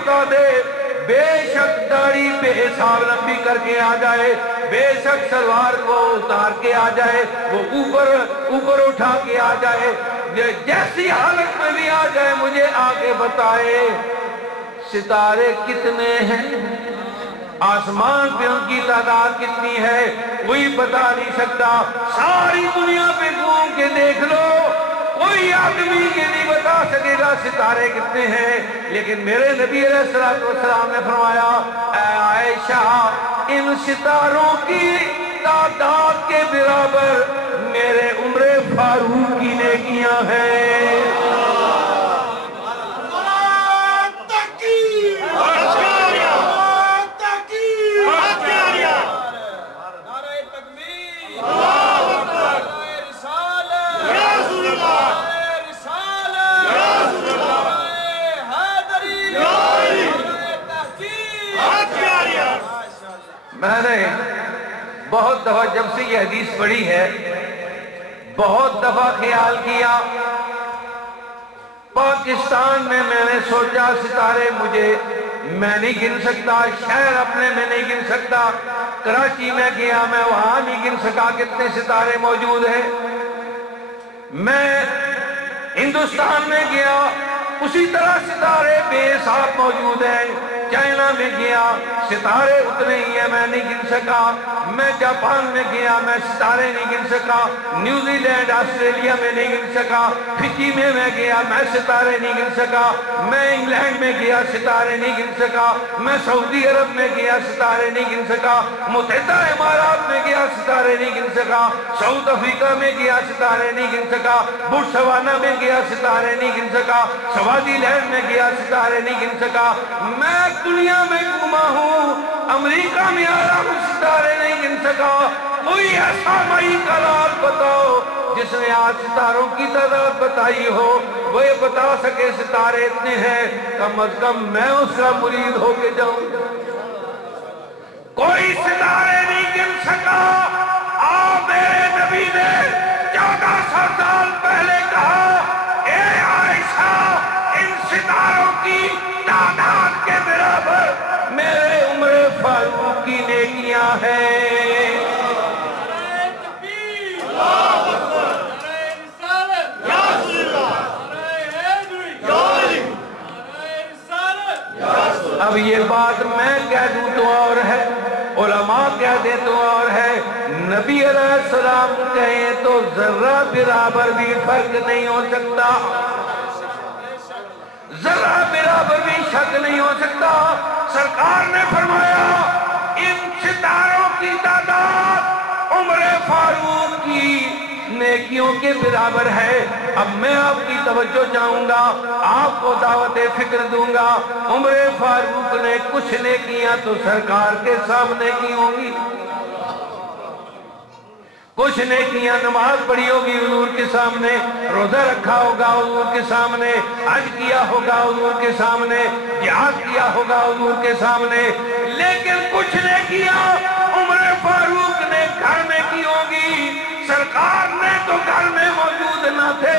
بتا دے بے شک داڑھی بے حساب لمبی کر کے آ جائے، بے شک سلوار کو اتار کے آ جائے، وہ اوپر اٹھا کے آ جائے، جیسی حالت میں بھی آ جائے مجھے آگے بتائے ستارے کتنے ہیں، آسمان پہ ان کی تعداد کتنی ہے کوئی بتا نہیں سکتا۔ ساری دنیا پہ گھوم کے دیکھ لو، کوئی آدمی یہ نہیں بتا سکے گا ستارے کتنے ہیں، لیکن میرے نبی علیہ السلام نے فرمایا اے عائشہ ان ستاروں کی تعداد کے برابر میرے عمر فاروق کی نیکیاں ہیں۔ میں نے بہت دفعہ جب سے یہ حدیث پڑھی ہے بہت دفعہ خیال کیا، پاکستان میں نے سوچا ستارے میں نہیں گن سکتا، شہر اپنے میں نہیں گن سکتا، کراچی میں گیا میں وہاں نہیں گن سکا کتنے ستارے موجود ہیں، میں ہندوستان میں گیا اسی طرح ستارے بے حساب موجود ہیں، چائنا میں گیا ستارے اتنے ہی ہیں میں نہیں گن سکا، میں جاپان میں گیا میں ستارے نہیں گن سکا، نیوزی لینڈ آسٹریلیا میں نہیں گن سکا، فجی میں گیا میں ستارے نہیں گن سکا، میں انگلینڈ میں گیا ستارے نہیں گن سکا، میں سعودی عرب میں گیا ستارے نہیں گن سکا، متحدہ امارات میں گیا ستارے نہیں گن سکا، ساؤتھ افریقہ میں گیا ستارے نہیں گن سکا، بوٹسوانا میں گیا ستارے نہیں گن سکا، سوازی لینڈ میں گیا ستارے نہیں گن سکا، میں دنیا میں گھوما ہوں امریکہ میں آیا ہوں ستارے نہیں گن سکا، کوئی ایسا مائی کا لال بتاؤ جس نے آج ستاروں کی تعداد بتائی ہو، وہ یہ بتا سکے ستارے اتنے ہیں، کم از کم میں اس کا مرید ہو کے جاؤں۔ کوئی ستارے نہیں گن سکا، میرے نبی نے 1400 سال پہلے کہا اے عائشہ ان ستاروں کی تعداد کے برابر میرے عمر فاروق کی نیکیاں ہیں۔ اب یہ بات میں کہہ دوں تو اور ہے، علماء کہہ دیں تو اور ہے، نبی علیہ السلام کہیں تو ذرہ برابر بھی فرق نہیں ہو سکتا، ذرہ برابر بھی شک نہیں ہو سکتا۔ سرکار نے فرمایا ان ستاروں کی تعداد عمر فاروق کی نیکیوں کے برابر ہے۔ اب میں آپ کی توجہ چاہوں گا، آپ کو دعوت فکر دوں گا، عمر فاروق نے کچھ نیکیاں تو سرکار کے سامنے کی ہوں گی، کچھ نیکیاں نماز پڑھی ہوگی حضور کے سامنے، روزہ رکھا ہوگا حضور کے سامنے، حج کیا ہوگا حضور کے سامنے، جہاد کیا ہوگا حضور کے سامنے، لیکن کچھ نیکیاں عمر فاروق نے گھر میں کی ہوگی، سرکار نے تو گھر میں موجود نہ تھے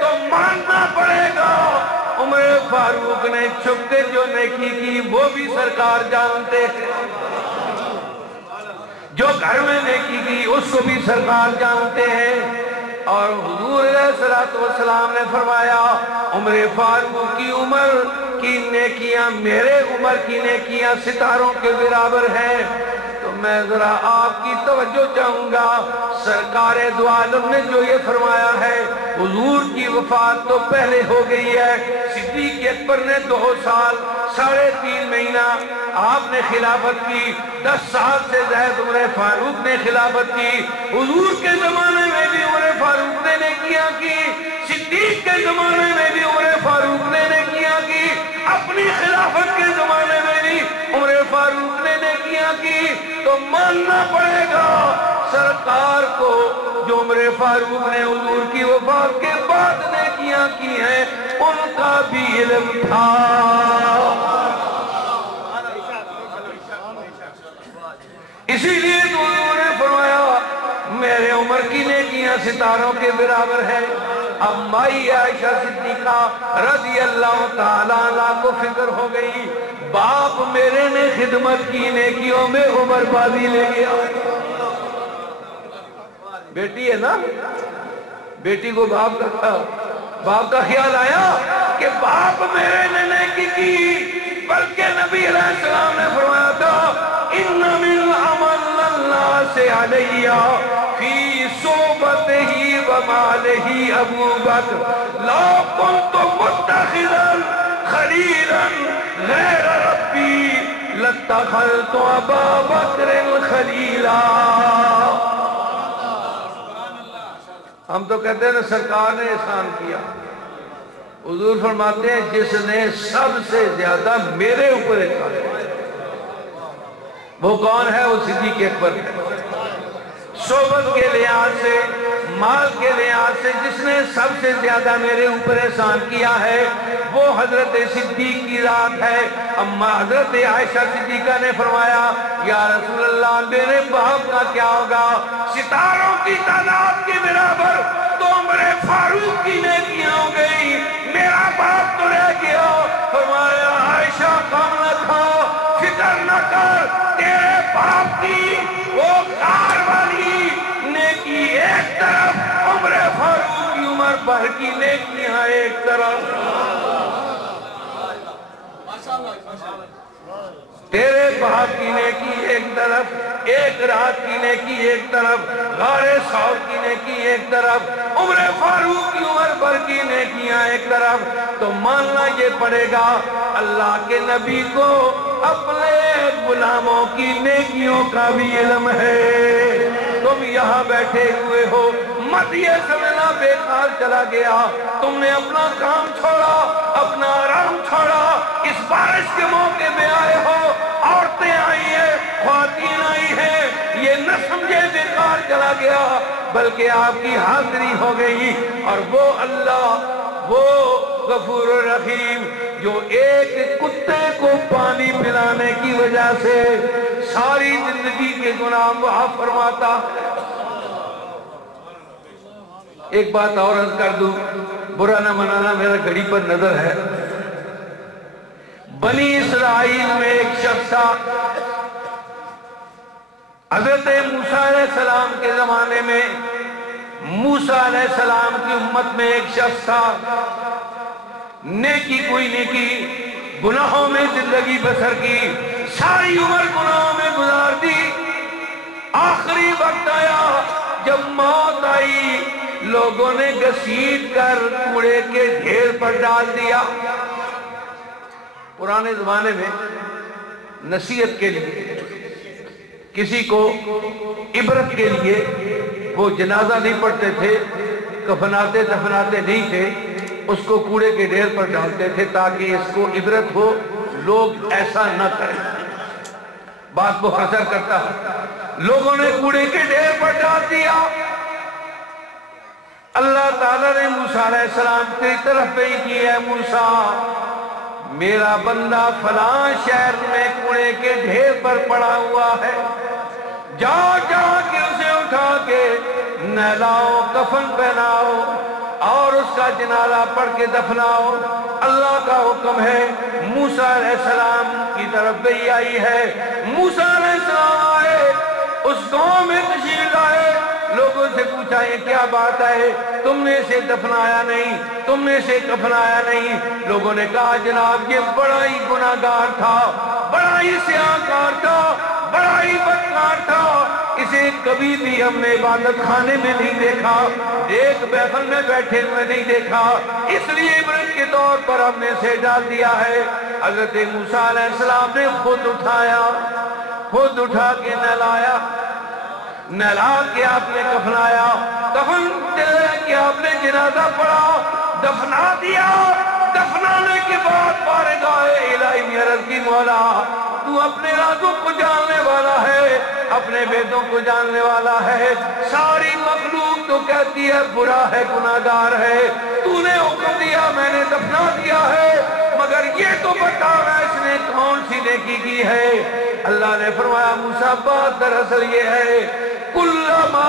تو ماننا پڑے گا عمر فاروق نے چھپ کے جو نیکی کی وہ بھی سرکار جانتے ہیں، جو گھر میں نیکی کی اس کو بھی سرکار جانتے ہیں۔ اور حضور علیہ السلام نے فرمایا عمر فاروق کی عمر کی نیکیاں میرے عمر کی نیکیاں ستاروں کے برابر ہیں۔ تو میں ذرا آپ کی توجہ چاہوں گا، سرکار دو عالم نے جو یہ فرمایا ہے، حضور کی وفات تو پہلے ہو گئی ہے، صدیق اکبر نے 2 سال 3.5 مہینہ آپ نے خلافت کی، 10 سال سے زائد عمر فاروق نے خلافت کی، حضور کے زمانے میں بھی عمر فاروق نے نیکیاں کی، صدیق کے زمانے میں بھی عمر فاروق نے نیکیاں کی، اپنی خلافت کے زمانے میں بھی عمر فاروق نے نیکیاں کی، تو ماننا پڑے گا سرکار کو جو عمر فاروق نے حضور کی وفات کے بعد نیکیاں کی ہیں ان کا بھی علم تھا۔ اسی لیے تو حضور نے فرمایا میرے عمر کی نیکیاں ستاروں کے برابر ہے۔ اب مائی عائشہ صدیقہ رضی اللہ تعالیٰ عنہ کو فکر ہو گئی، باپ میرے نے خدمت کی نیکیوں میں عمر بازی لے گیا۔ بیٹی ہے نا، بیٹی کو باپ کا خیال آیا کہ باپ میرے نے نیکی کی، بلکہ نبی علیہ السلام نے فرمایا تھا ان من عمل اللہ سے علیہ فی صحبتہ ومالہ ابو بکر لو کنت متخذا خلیلا غیر ربی لاتخذت ابا بکر خلیلا۔ ہم تو کہتے ہیں نا سرکار نے احسان کیا، حضور فرماتے ہیں جس نے سب سے زیادہ میرے اوپر احسان کیا وہ کون ہے؟ وہ صدیق اکبر ہے۔ صحبت کے لحاظ سے، مال کے لحاظ سے جس نے سب سے زیادہ میرے اوپر احسان کیا ہے وہ حضرت صدیق کی ذات ہے۔ اما حضرت عائشہ صدیقہ نے فرمایا یا رسول اللہ میرے باپ کا کیا ہوگا؟ ستاروں کی تعداد کے برابر تو عمر فاروق کی نیکیاں ہو گئی، میرا باپ تو رہ گیا۔ فرمایا عائشہ غم نہ کھا، فکر نہ کر، تیرے باپ کی وہ کار والی نیکی ایک طرف، عمر فاروق کی عمر بھر کی نیکیاں ایک طرف۔ تیرے باپ کی نیکی ایک طرف، ایک رات کی نیکی ایک طرف، غار ثور کی نیکی ایک طرف، عمر فاروق کی عمر بھر کی نیکیاں ایک طرف۔ تو ماننا یہ پڑے گا اللہ کے نبی کو اپنے غلاموں کی نیکیوں کا بھی علم ہے۔ تم یہاں بیٹھے ہوئے ہو، مت یہ سمجھنا بیکار چلا گیا، تم نے اپنا کام چھوڑا، اپنا آرام چھوڑا، اس بارش کے موقع میں آئے ہو، عورتیں آئی ہیں، خواتین آئی ہیں، یہ نہ سمجھے بیکار چلا گیا، بلکہ آپ کی حاضری ہو گئی۔ اور وہ اللہ، وہ غفور الرحیم جو ایک کتے کو پانی پلانے کی وجہ سے ساری زندگی کے گناہ معاف فرماتا۔ ایک بات اور عرض کر دوں، برا نہ منانا، میرا گھڑی پر نظر ہے۔ بنی اسرائیل میں ایک شخص تھا، حضرت موسیٰ علیہ السلام کے زمانے میں موسیٰ علیہ السلام کی امت میں ایک شخص تھا، نیکی کوئی نیکی، گناہوں میں زندگی بسر کی، ساری عمر گناہوں میں گزار دی۔ آخری وقت آیا، جب موت آئی، لوگوں نے گھسیٹ کر کوڑے کے ڈھیر پر ڈال دیا۔ پرانے زمانے میں نصیحت کے لیے، کسی کو عبرت کے لیے وہ جنازہ نہیں پڑھتے تھے، کفناتے دفناتے نہیں تھے، اس کو کوڑے کے ڈھیر پر ڈالتے تھے تاکہ اس کو عبرت ہو، لوگ ایسا نہ کریں۔ بات مختصر کرتا ہے، لوگوں نے کوڑے کے ڈھیر پر ڈال دیا۔ اللہ تعالیٰ نے موسیٰ علیہ السلام کی طرف بھیج کی ہے، موسیٰ میرا بندہ فلاں شہر میں کوڑے کے ڈھیر پر پڑا ہوا ہے، جاؤ جا کے اسے اٹھا کے نہلاؤ، کفن پہناؤ اور اس کا جنازہ پڑھ کے دفناؤ۔ اللہ کا حکم ہے۔ موسیٰ علیہ السلام کی طرف بھی آئی ہے، موسیٰ علیہ السلام آئے، اس گاؤں میں تشریف لائے، لوگوں سے پوچھا یہ کیا بات ہے، تم نے اسے دفنایا نہیں، تم نے اسے کفنایا نہیں۔ لوگوں نے کہا جناب یہ بڑا ہی گناہگار تھا، بڑا ہی سیاہکار تھا، بڑا ہی بدکار تھا، اسے کبھی بھی ہم نے عبادت خانے میں نہیں دیکھا، ایک محفل میں بیٹھے ہوئے نہیں دیکھا، اس لیے عبرت کے طور پر ہم نے اسے ڈال دیا ہے۔ حضرت موسیٰ علیہ السلام نے خود اٹھایا، خود اٹھا کے نہلایا، نہلا کے آپ نے کفنایا، کفن دلے کے آپ نے جنازہ پڑھا، دفنا دیا۔ دفنانے کے بعد بارگاہ الہی میں عرض کی مولا تو اپنے رازوں کو جاننے والا ہے، اپنے بیدوں کو جاننے والا ہے، ساری مخلوق تو کہتی ہے برا ہے، گناہگار ہے، تو نے حکم دیا میں نے دفنا دیا ہے، مگر یہ تو بتا رہا اس نے کون سی نیکی کی ہے۔ اللہ نے فرمایا موسیٰ بات دراصل یہ ہے، کلما